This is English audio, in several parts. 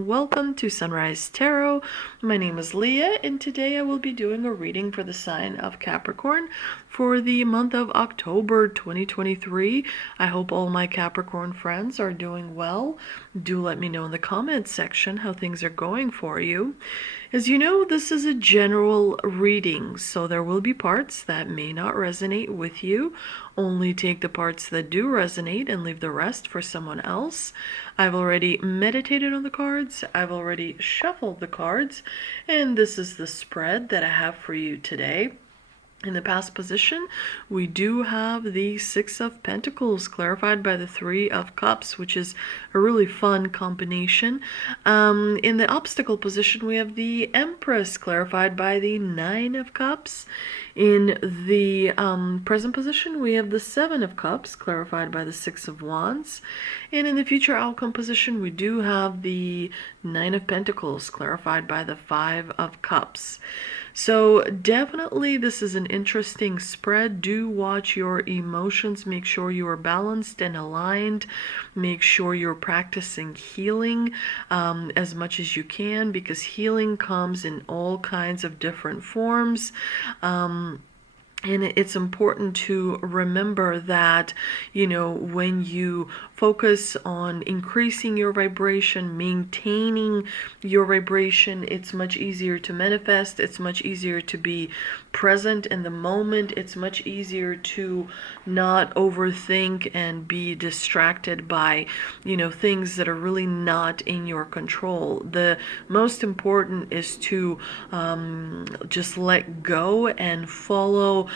and welcome to Sunrise Tarot. My name is Leah, and today I will be doing a reading for the sign of Capricorn for the month of October 2023. I hope all my Capricorn friends are doing well. Do let me know in the comments section how things are going for you. As you know, this is a general reading, so there will be parts that may not resonate with you. Only take the parts that do resonate and leave the rest for someone else. I've already meditated on the cards, I've already shuffled the cards, and this is the spread that I have for you today. In the past position, we do have the Six of Pentacles clarified by the Three of Cups, which is a really fun combination. In the obstacle position, we have the Empress clarified by the Nine of Cups. In the present position, we have the Seven of Cups clarified by the Six of Wands. And in the future outcome position, we do have the Nine of Pentacles clarified by the Five of Cups. So definitely this is an interesting spread. Do watch your emotions. Make sure you are balanced and aligned. Make sure you're practicing healing as much as you can, because healing comes in all kinds of different forms. And it's important to remember that, you know, when you focus on increasing your vibration, maintaining your vibration, it's much easier to manifest. It's much easier to be present in the moment. It's much easier to not overthink and be distracted by, you know, things that are really not in your control. The most important is to just let go and follow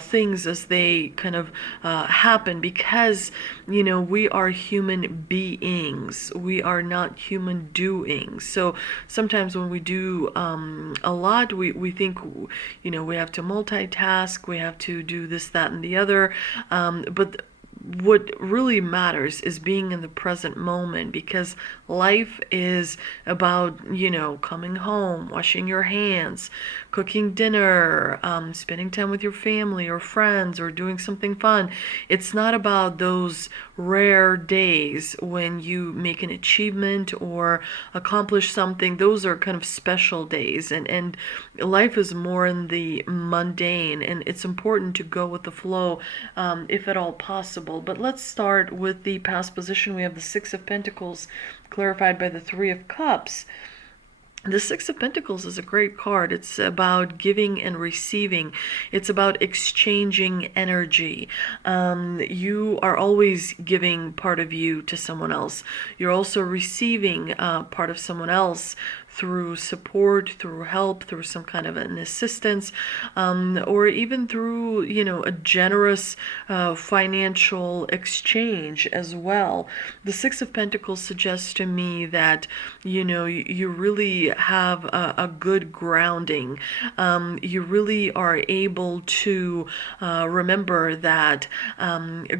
things as they kind of happen, because, you know, we are human beings. We are not human doings. So sometimes when we do a lot, we think, you know, we have to multitask, we have to do this, that, and the other. But what really matters is being in the present moment, because life is about, you know, coming home, washing your hands, cooking dinner, spending time with your family or friends, or doing something fun. It's not about those rare days when you make an achievement or accomplish something. Those are kind of special days, and life is more in the mundane, and it's important to go with the flow if at all possible. But let's start with the past position. We have the Six of Pentacles clarified by the Three of Cups. The Six of Pentacles is a great card. It's about giving and receiving. It's about exchanging energy. You are always giving part of you to someone else. You're also receiving part of someone else through support, through help, through some kind of an assistance, or even through, you know, a generous financial exchange as well. The Six of Pentacles suggests to me that, you know, you really have a good grounding. You really are able to remember that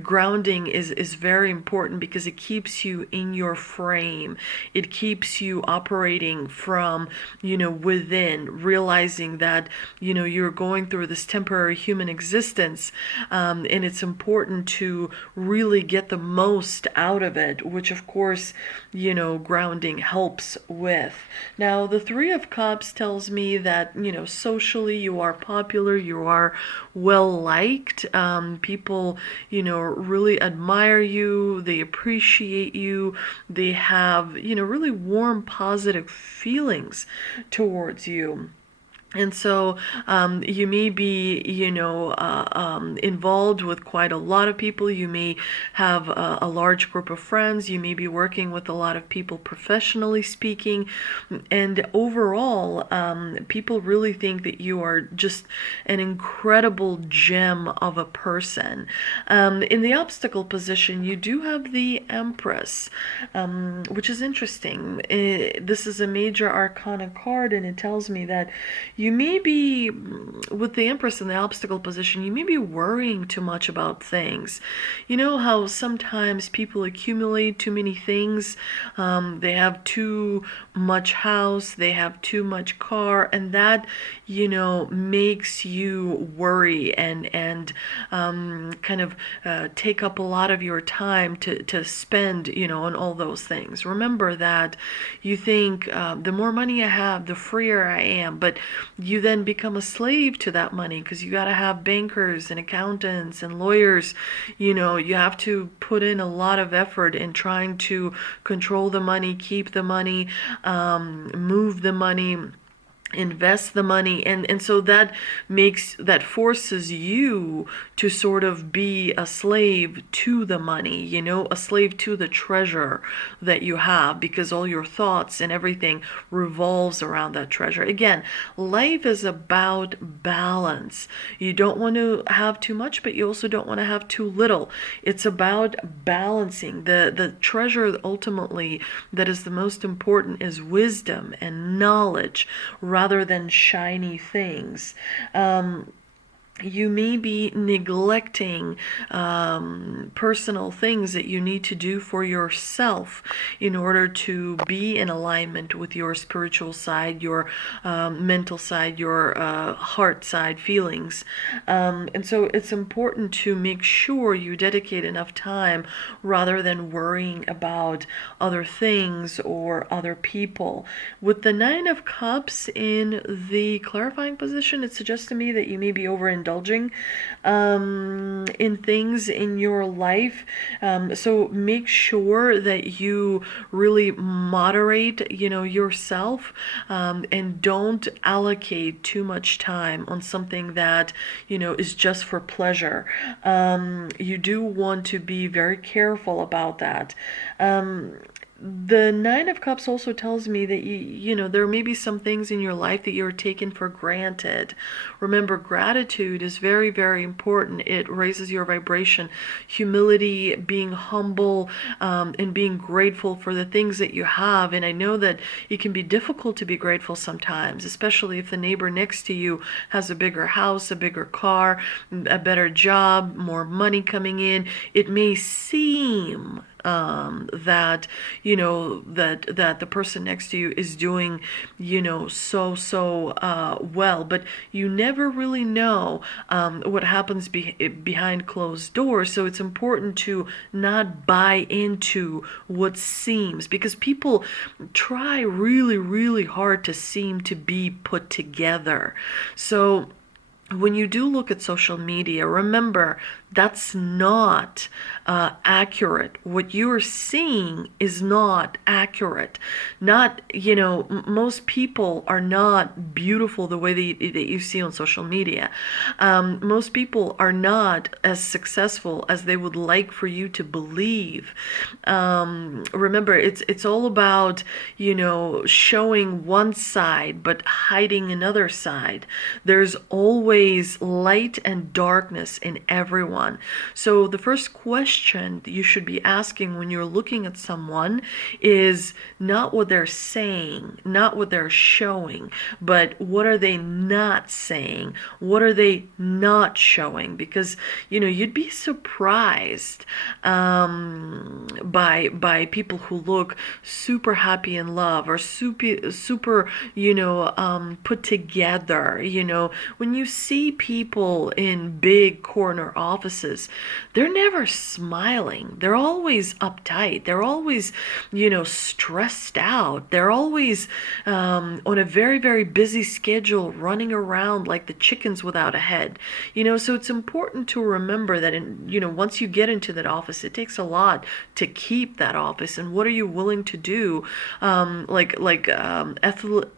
grounding is very important, because it keeps you in your frame. It keeps you operating from, you know, within, realizing that, you know, you're going through this temporary human existence, and it's important to really get the most out of it, which of course, you know, grounding helps with. Now, the Three of Cups tells me that, you know, socially you are popular, you are well liked. People, you know, really admire you, they appreciate you, they have, you know, really warm, positive feelings towards you. And so you may be, you know, involved with quite a lot of people. You may have a large group of friends. You may be working with a lot of people professionally speaking. And overall, people really think that you are just an incredible gem of a person. In the obstacle position, you do have the Empress, which is interesting. This is a major arcana card, and it tells me that you may be, with the Empress in the obstacle position, you may be worrying too much about things. You know how sometimes people accumulate too many things, they have too much house, they have too much car, and that, makes you worry and kind of take up a lot of your time to spend, on all those things. Remember that you think the more money I have, the freer I am, but you then become a slave to that money because you got to have bankers and accountants and lawyers. You have to put in a lot of effort in trying to control the money, keep the money, move the money, invest the money, and so that forces you to sort of be a slave to the money, a slave to the treasure that you have, because all your thoughts and everything revolves around that treasure. Again, life is about balance. You don't want to have too much, but you also don't want to have too little. It's about balancing. The treasure ultimately that is the most important is wisdom and knowledge, rather than shiny things. You may be neglecting personal things that you need to do for yourself in order to be in alignment with your spiritual side, your mental side, your heart side, feelings. And so it's important to make sure you dedicate enough time rather than worrying about other things or other people. With the Nine of Cups in the clarifying position, it suggests to me that you may be overindulging in things in your life. So make sure that you really moderate, yourself, and don't allocate too much time on something that, is just for pleasure. You do want to be very careful about that. The Nine of Cups also tells me that there may be some things in your life that you're taking for granted. Remember, gratitude is very, very important. It raises your vibration. Humility, being humble, and being grateful for the things that you have. And I know that it can be difficult to be grateful sometimes, especially if the neighbor next to you has a bigger house, a bigger car, a better job, more money coming in. It may seem that that the person next to you is doing so well, but you never really know what happens behind closed doors. So it's important to not buy into what seems, because people try really, really hard to seem to be put together. So when you do look at social media, remember that's not accurate. What you are seeing is not accurate. Not, most people are not beautiful the way that you see on social media. Most people are not as successful as they would like for you to believe. Remember, it's all about, showing one side but hiding another side. There's always light and darkness in everyone. So the first question that you should be asking when you're looking at someone is not what they're saying, not what they're showing, but what are they not saying? What are they not showing? Because, you'd be surprised by people who look super happy in love or super put together. When you see people in big corner offices, they're never smiling. They're always uptight. They're always, stressed out. They're always on a very, very busy schedule, running around like the chickens without a head. So it's important to remember that once you get into that office, it takes a lot to keep that office. And what are you willing to do?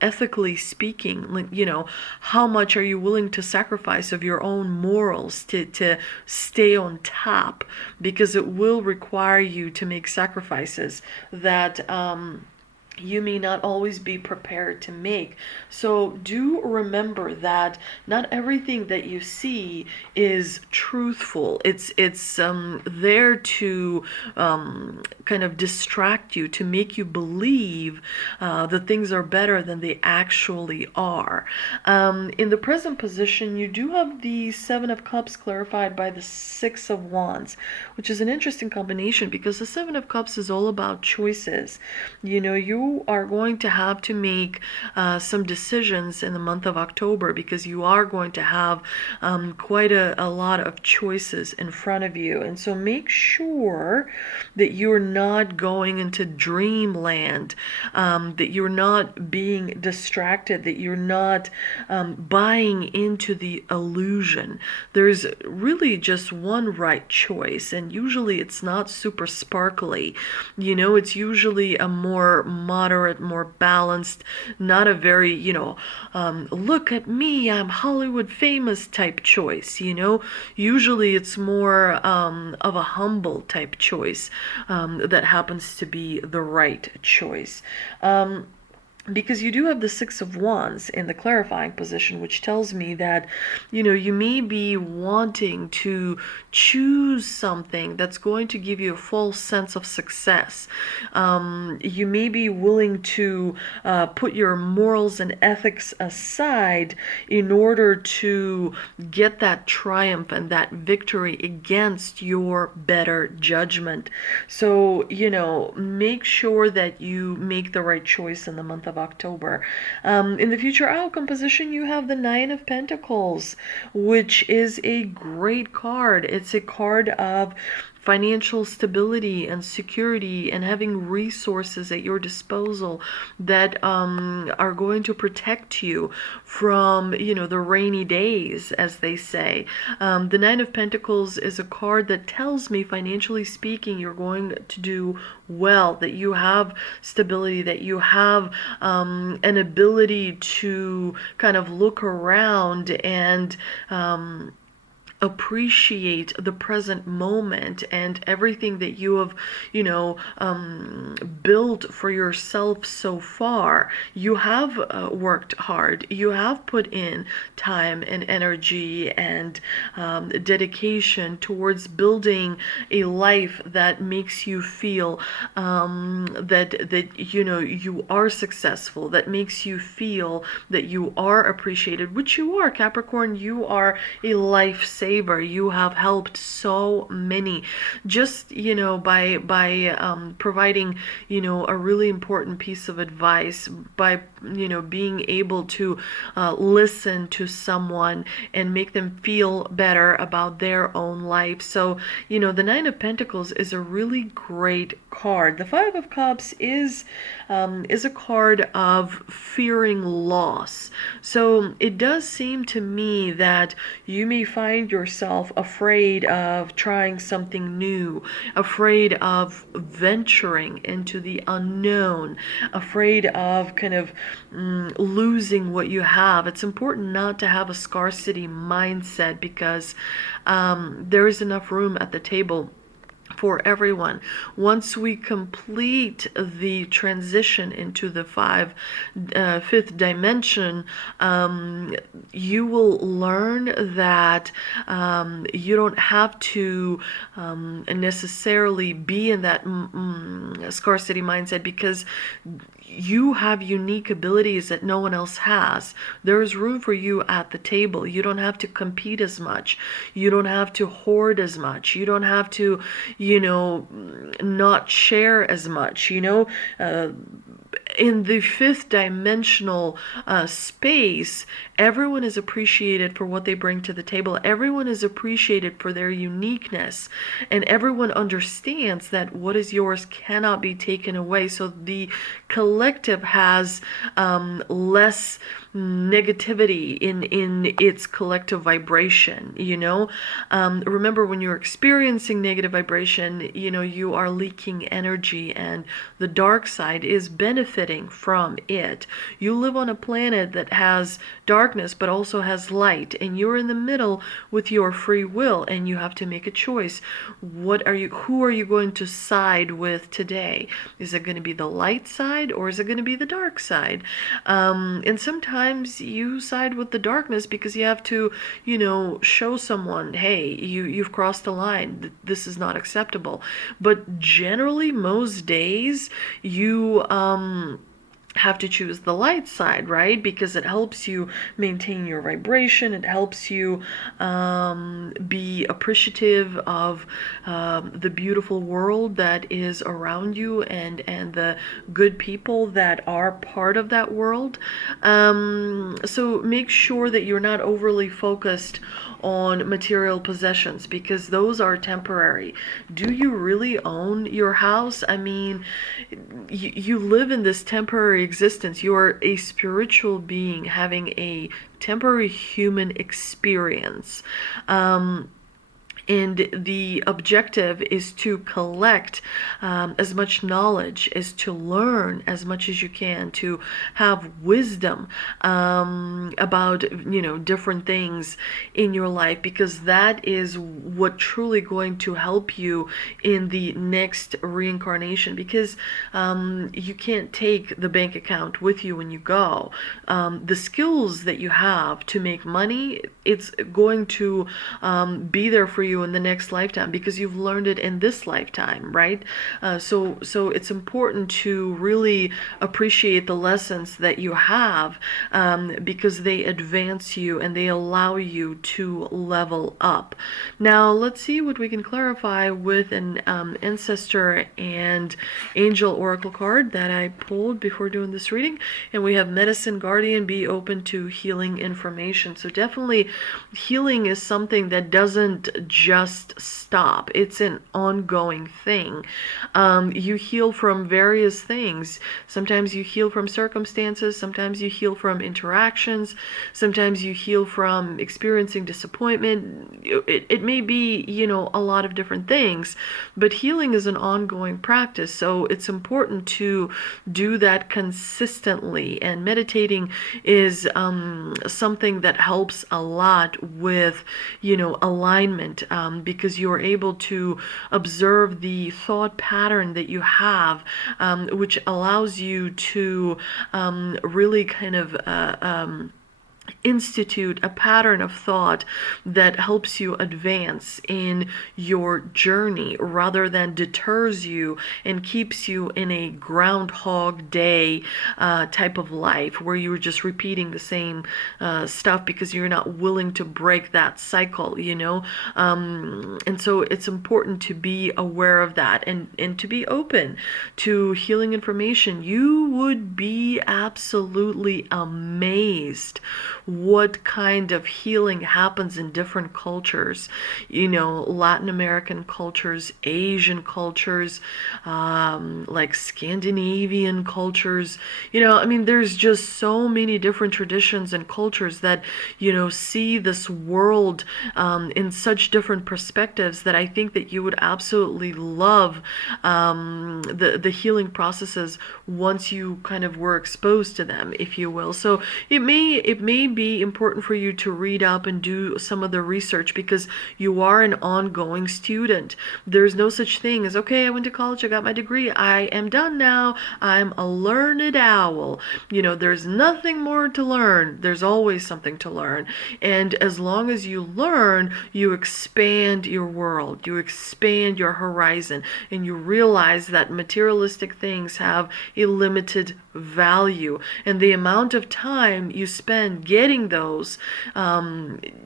Ethically speaking, how much are you willing to sacrifice of your own morals to stay on top, because it will require you to make sacrifices that you may not always be prepared to make. So do remember that not everything that you see is truthful. It's there to kind of distract you, to make you believe that things are better than they actually are. In the present position, you do have the Seven of Cups clarified by the Six of Wands, which is an interesting combination because the Seven of Cups is all about choices. You are going to have to make some decisions in the month of October because you are going to have quite a lot of choices in front of you. And so make sure that you're not going into dreamland, that you're not being distracted, that you're not buying into the illusion. There's really just one right choice, and usually it's not super sparkly. It's usually a more moderate, more balanced, not a very, look at me, I'm Hollywood famous type choice. Usually it's more of a humble type choice that happens to be the right choice. Because you do have the Six of Wands in the clarifying position, which tells me that, you may be wanting to choose something that's going to give you a false sense of success. You may be willing to put your morals and ethics aside in order to get that triumph and that victory against your better judgment. So, make sure that you make the right choice in the month of October. In the future outcome position, you have the Nine of Pentacles, which is a great card. It's a card of financial stability and security and having resources at your disposal that are going to protect you from, the rainy days, as they say. The Nine of Pentacles is a card that tells me, financially speaking, you're going to do well, that you have stability, that you have an ability to kind of look around and appreciate the present moment and everything that you have, built for yourself so far. You have worked hard. You have put in time and energy and dedication towards building a life that makes you feel that you are successful, that makes you feel that you are appreciated, which you are, Capricorn. You are a lifesaver. You have helped so many just by providing a really important piece of advice, by being able to listen to someone and make them feel better about their own life. So the Nine of Pentacles is a really great card. The Five of Cups is a card of fearing loss. So it does seem to me that you may find yourself afraid of trying something new, afraid of venturing into the unknown, afraid of kind of losing what you have. It's important not to have a scarcity mindset because there is enough room at the table for everyone. Once we complete the transition into the fifth dimension, you will learn that you don't have to necessarily be in that scarcity mindset because you have unique abilities that no one else has. There is room for you at the table. You don't have to compete as much. You don't have to hoard as much. You don't have to, not share as much. In the fifth dimensional space, everyone is appreciated for what they bring to the table. Everyone is appreciated for their uniqueness, and everyone understands that what is yours cannot be taken away. So the collective has less negativity in its collective vibration, you know. Remember, when you're experiencing negative vibration, you know, you are leaking energy, and the dark side is benefiting from it. You live on a planet that has darkness but also has light, and you're in the middle with your free will, and you have to make a choice. Who are you going to side with today? Is it going to be the light side, or is it going to be the dark side? And sometimes you side with the darkness because you have to, you know, show someone, hey, you've crossed a line. This is not acceptable. But generally, most days, you have to choose the light side, right? Because it helps you maintain your vibration. It helps you be appreciative of the beautiful world that is around you, and the good people that are part of that world. So make sure that you're not overly focused on material possessions, because those are temporary. Do you really own your house? I mean, you live in this temporary existence. You are a spiritual being having a temporary human experience. And the objective is to collect as much knowledge, is to learn as much as you can, to have wisdom about, you know, different things in your life, because that is what truly going to help you in the next reincarnation. Because you can't take the bank account with you when you go. The skills that you have to make money, it's going to be there for you in the next lifetime, because you've learned it in this lifetime, right? So it's important to really appreciate the lessons that you have, because they advance you and they allow you to level up. Now let's see what we can clarify with an ancestor and angel oracle card that I pulled before doing this reading. And we have medicine guardian, be open to healing information. So definitely, healing is something that doesn't just stop. It's an ongoing thing. You heal from various things. Sometimes you heal from circumstances. Sometimes you heal from interactions. Sometimes you heal from experiencing disappointment. It may be, you know, a lot of different things, but healing is an ongoing practice. So it's important to do that consistently. And meditating is something that helps a lot with, you know, alignment, because you're able to observe the thought pattern that you have, which allows you to really kind of institute a pattern of thought that helps you advance in your journey, rather than deters you and keeps you in a Groundhog Day type of life, where you're just repeating the same stuff because you're not willing to break that cycle, you know. And so it's important to be aware of that, and to be open to healing information. You would be absolutely amazed what kind of healing happens in different cultures. You know, Latin American cultures, Asian cultures, like Scandinavian cultures. You know, I mean, there's just so many different traditions and cultures that, you know, see this world in such different perspectives, that I think that you would absolutely love the healing processes once you kind of were exposed to them, if you will. So it may be important for you to read up and do some of the research, because you are an ongoing student. There's no such thing as, okay, I went to college, I got my degree, I am done now, I'm a learned owl. You know, there's nothing more to learn. There's always something to learn. And as long as you learn, you expand your world, you expand your horizon, and you realize that materialistic things have a limited value. And the amount of time you spend getting getting those,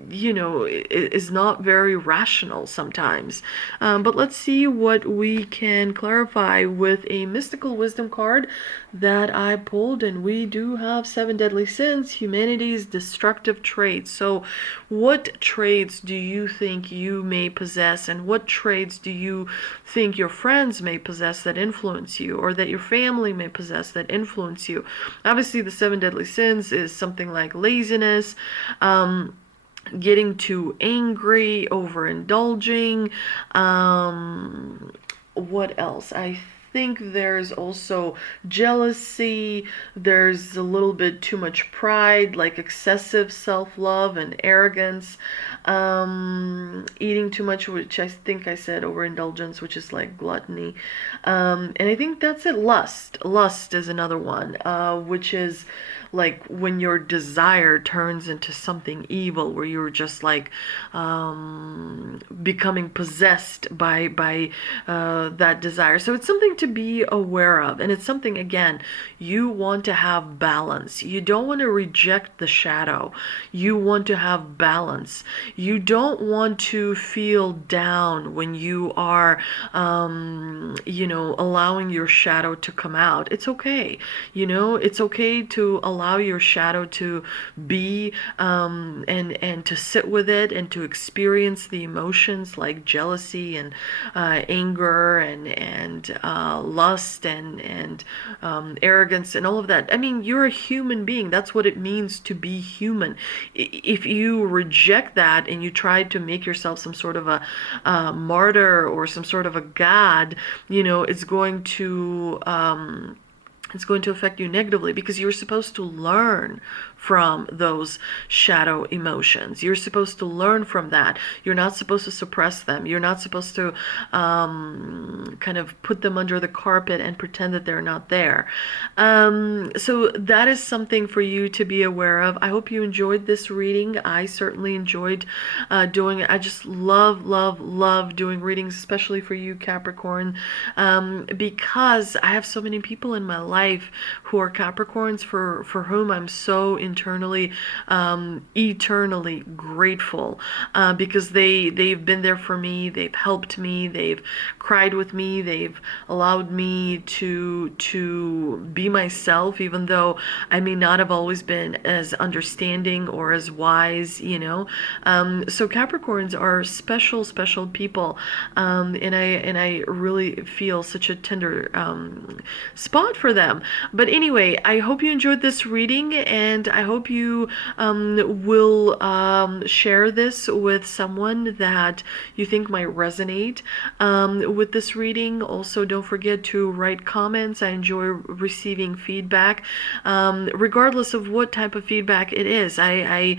is not very rational sometimes. But let's see what we can clarify with a mystical wisdom card that I pulled, and we do have 7 deadly sins, humanity's destructive traits. So what traits do you think you may possess, and what traits do you think your friends may possess that influence you, or that your family may possess that influence you? Obviously, the 7 deadly sins is something like laziness, getting too angry, overindulging. What else? I think there's also jealousy. There's a little bit too much pride, like excessive self-love and arrogance. Eating too much, which I think I said overindulgence, which is like gluttony. And I think that's it. Lust is another one, which is like when your desire turns into something evil, where you're just like becoming possessed by that desire. So it's something to be aware of, and it's something, again, you want to have balance. You don't want to reject the shadow. You want to have balance. You don't want to feel down when you are allowing your shadow to come out. It's okay. It's okay to allow your shadow to be, and to sit with it, and to experience the emotions like jealousy and anger and lust and arrogance and all of that. I mean, you're a human being. That's what it means to be human. If you reject that and you try to make yourself some sort of a martyr or some sort of a god, it's going to affect you negatively, because you're supposed to learn from those shadow emotions. You're supposed to learn from that. You're not supposed to suppress them. You're not supposed to kind of put them under the carpet and pretend that they're not there. So that is something for you to be aware of. I hope you enjoyed this reading. I certainly enjoyed doing it. I just love doing readings, especially for you, Capricorn, because I have so many people in my life who are Capricorns for whom I'm so eternally grateful, because they've been there for me. They've helped me. They've cried with me. They've allowed me to be myself, even though I may not have always been as understanding or as wise. So Capricorns are special people, and I really feel such a tender spot for them. But anyway, I hope you enjoyed this reading, and I hope you will share this with someone that you think might resonate with this reading. Also, don't forget to write comments. I enjoy receiving feedback, regardless of what type of feedback it is. I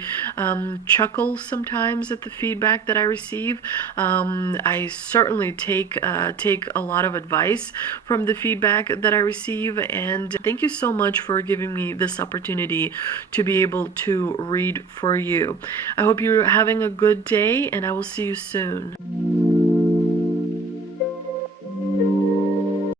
chuckle sometimes at the feedback that I receive. I certainly take a lot of advice from the feedback that I receive, and thank you so much for giving me this opportunity to be able to read for you. I hope you're having a good day, and I will see you soon.